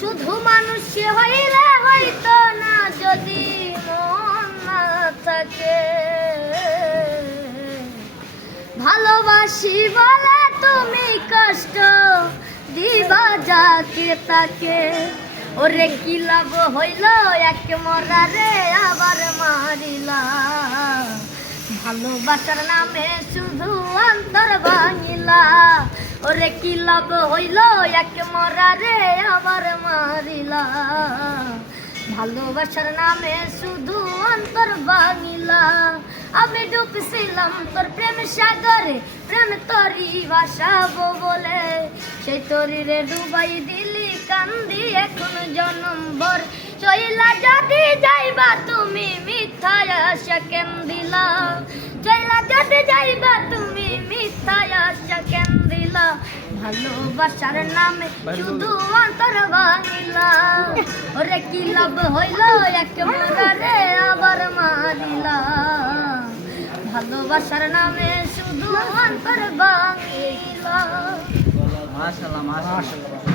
শুধু মানুষ হইলে হইতো না যদি মন না থাকে, ভালোবাসি বলে তুমি কষ্ট দিবা যাকে তাকে। ওরে কি লাভ হইল এক মরারে আবার মারিলা, ভালোবাসার নামে শুধু অন্তর ভাঙিলা। ওরে কি লাভ হইল এক মরারে আবার মারিলা, ভালোবাসার নামে শুধু অন্তর ভাঙিলা। আমি ডুবছিলাম তোর প্রেম সাগরে, প্রেম তরি ভাসাবো বলে, সেই তরিরে ডুবাই দিলি কান্দি এখন জনম ভর। চইলা যদি যাইবা তুমি মিথ্যা আশা কেন দিলা, চইলা যদি যাইবা তুমি মিথ্যা আশা কেন দিলা, ভালোবাসার নামে শুধু অন্তর ভাঙিলা। ওরে কি লাভ হইল এক মরারে আবার মারিলা, ভালোবাসার নামে শুধু অন্তর ভাঙিলা। মাশাআল্লাহ মাশাআল্লাহ।